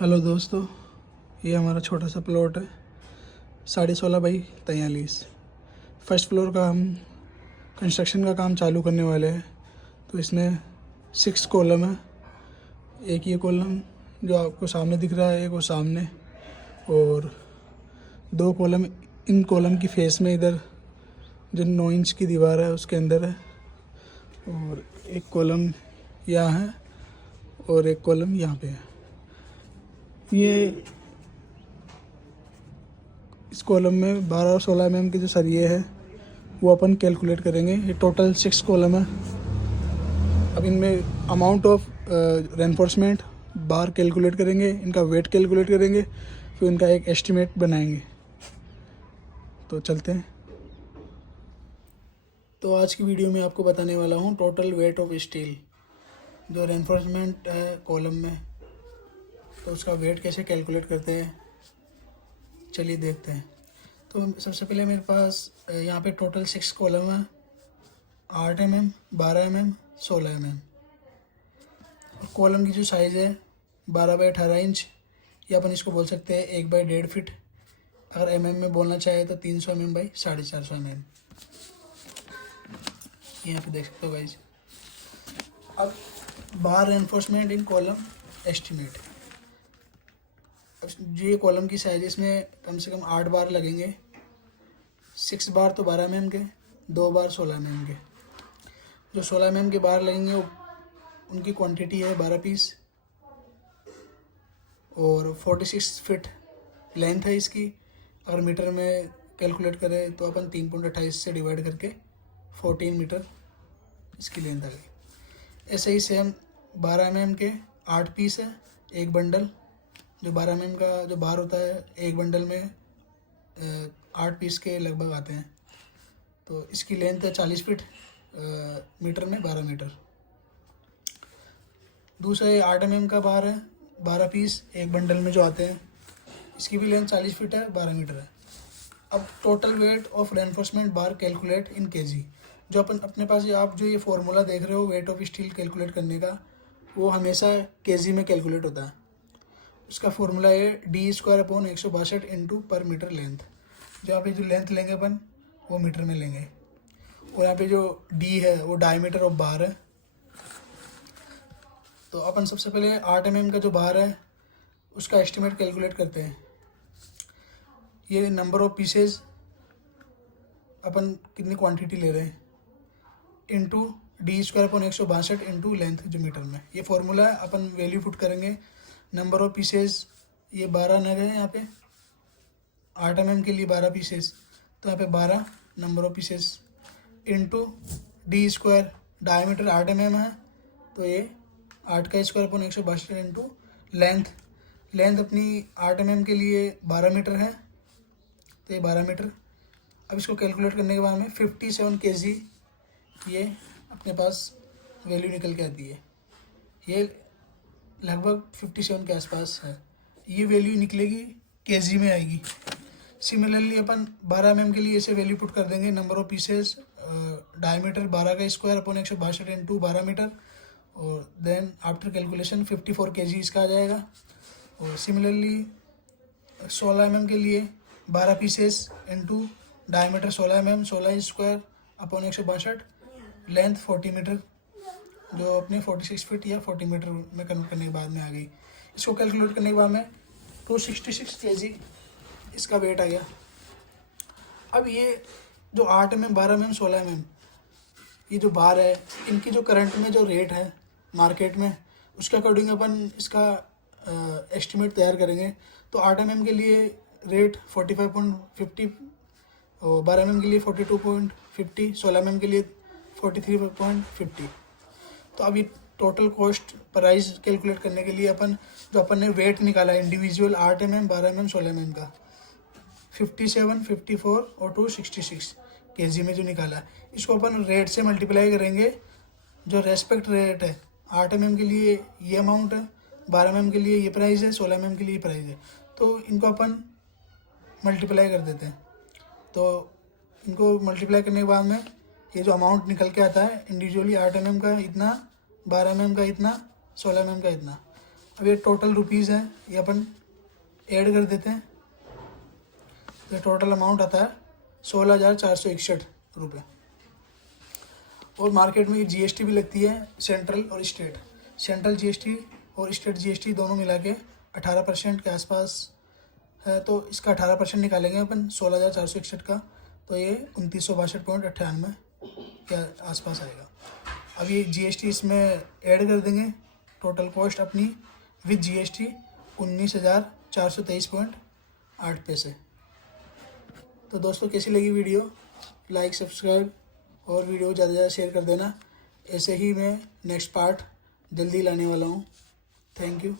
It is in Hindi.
हेलो दोस्तों, ये हमारा छोटा सा प्लॉट है 16.5 बाई 43। फर्स्ट फ्लोर का हम कंस्ट्रक्शन का काम चालू करने वाले हैं। तो इसमें 6 कॉलम है। एक ये कॉलम जो आपको सामने दिख रहा है, एक वो सामने, और 2 कॉलम इन कॉलम की फेस में इधर जो 9 इंच की दीवार है उसके अंदर है, और एक कॉलम यहाँ है और एक कॉलम यहाँ पे है। ये इस कॉलम में 12 और 16 mm के जो सरिये हैं वो अपन कैलकुलेट करेंगे। ये टोटल 6 कॉलम है। अब इनमें amount of reinforcement bar calculate करेंगे, इनका वेट कैलकुलेट करेंगे, फिर इनका एक एस्टिमेट बनाएंगे। तो चलते हैं। तो आज की वीडियो में आपको बताने वाला हूँ टोटल वेट ऑफ स्टील जो रेनफोर्समेंट है कॉलम में, तो उसका वेट कैसे कैलकुलेट करते हैं, चलिए देखते हैं। तो सबसे पहले मेरे पास यहाँ पे टोटल 6 कॉलम है, 8 mm, 12 mm, 16 mm। और कॉलम की जो साइज़ है 12 बाई 18 इंच, या अपन इसको बोल सकते हैं 1 बाई 1.5 फीट। अगर mm में बोलना चाहे तो 300 mm बाई 450 mm। यहाँ पे देख सकते हो गाइस। अब बार एनफोर्समेंट इन कॉलम एस्टिमेट। अब जो ये कॉलम की साइज, इसमें कम से कम 8 बार लगेंगे। 6 बार तो 12 mm के, 2 बार 16 mm के। जो 16 mm के बार लगेंगे वो उनकी क्वांटिटी है 12 पीस, और 46 फीट लेंथ है इसकी। अगर मीटर में कैलकुलेट करें तो अपन 3.28 से डिवाइड करके 14 मीटर इसकी लेंथ आ गई। ऐसे ही सेम 12 mm के 8 पीस है, एक बंडल। जो 12 mm का जो बार होता है एक बंडल में 8 पीस के लगभग आते हैं। तो इसकी लेंथ है 40 फीट, मीटर में 12 मीटर। दूसरा ये 8 mm का बार है, 12 पीस एक बंडल में जो आते हैं। इसकी भी लेंथ 40 फीट है, 12 मीटर है। अब total weight of reinforcement bar calculate in KG. जो अपन अपने पास आप जो ये फॉर्मूला देख रहे हो वेट ऑफ स्टील कैलकुलेट करने का, वो हमेशा केजी में कैलकुलेट होता है। उसका फॉर्मूला है D²/162 इंटू पर मीटर लेंथ। जो यहाँ पे जो लेंथ लेंगे अपन वो मीटर में लेंगे, और यहाँ पे जो D है वो डायमीटर ऑफ बार है। तो अपन सबसे पहले 8 mm का जो बार है उसका एस्टिमेट कैलकुलेट करते हैं। ये नंबर ऑफ पीसेज अपन कितनी क्वांटिटी ले रहे हैं इंटू D²/162 इंटू लेंथ जो मीटर में। ये फॉर्मूला है, अपन वैल्यू पुट करेंगे। नंबर ऑफ पीसेस ये 12 नग है यहाँ पे, 8 mm के लिए 12 पीसेस, तो यहाँ पे 12 number of pieces into D²। Diameter 8 mm है तो ये 8 का स्क्वायर/162 इंटू लेंथ अपनी 8 mm के लिए 12 मीटर है, तो ये 12 मीटर। अब इसको कैलकुलेट करने के बाद में 57 kg ये अपने पास वैल्यू निकल के आती है। ये लगभग 57 के आसपास है, ये वैल्यू निकलेगी केजी में आएगी। सिमिलरली अपन 12 mm के लिए ऐसे वैल्यू पुट कर देंगे। नंबर ऑफ पीसेस डायमीटर 12 का स्क्वायर/162 इंटू 12 मीटर, और देन आफ्टर कैलकुलेशन 54 kg इसका आ जाएगा। और सिमिलरली 16 mm के लिए 12 pieces into diameter 16 mm, 16²/162, length 40 metre, जो अपने 46 फीट या 40 मीटर में कन्वर्ट करने के बाद में आ गई। इसको कैलकुलेट करने के बाद में 266 kg इसका वेट आ गया। अब ये जो 8 mm, 12 mm, 16 mm ये जो बार है, इनकी जो करंट में जो रेट है मार्केट में, उसके अकॉर्डिंग अपन इसका एस्टिमेट तैयार करेंगे। तो 8 mm के लिए रेट 45.50, और 12 mm के लिए 42.50, 16 mm के लिए 43.50। तो अभी टोटल कॉस्ट प्राइस कैलकुलेट करने के लिए अपन ने वेट निकाला इंडिविजुअल 8 mm, 12 mm, 16 mm का 57, 54 और 266 kg में जो निकाला, इसको अपन रेट से मल्टीप्लाई करेंगे। जो रेस्पेक्ट रेट है 8 mm के लिए ये अमाउंट है, 12 mm के लिए ये प्राइस है, 16 mm के लिए ये प्राइस है। तो इनको अपन मल्टीप्लाई कर देते हैं। तो इनको मल्टीप्लाई करने के बाद में ये जो अमाउंट निकल के आता है इंडिविजुअली 8 mm का इतना, 12 mm का इतना, 16 mm का इतना। अब ये टोटल रुपीज़ है, ये अपन ऐड कर देते हैं। तो टोटल अमाउंट आता है 16,461 रुपये। और मार्केट में जीएसटी भी लगती है, सेंट्रल और स्टेट। सेंट्रल जीएसटी और स्टेट जीएसटी दोनों मिला के 18% के आसपास है, तो इसका 18% निकालेंगे अपन 16,461 का, तो ये 2962.98 के आसपास आएगा। अब ये जीएसटी इसमें ऐड कर देंगे, टोटल कॉस्ट अपनी विद जीएसटी 19,423.8 पैसे। तो दोस्तों कैसी लगी वीडियो, लाइक सब्सक्राइब और वीडियो ज़्यादा से ज़्यादा शेयर कर देना। ऐसे ही मैं नेक्स्ट पार्ट जल्दी लाने वाला हूँ। Thank you.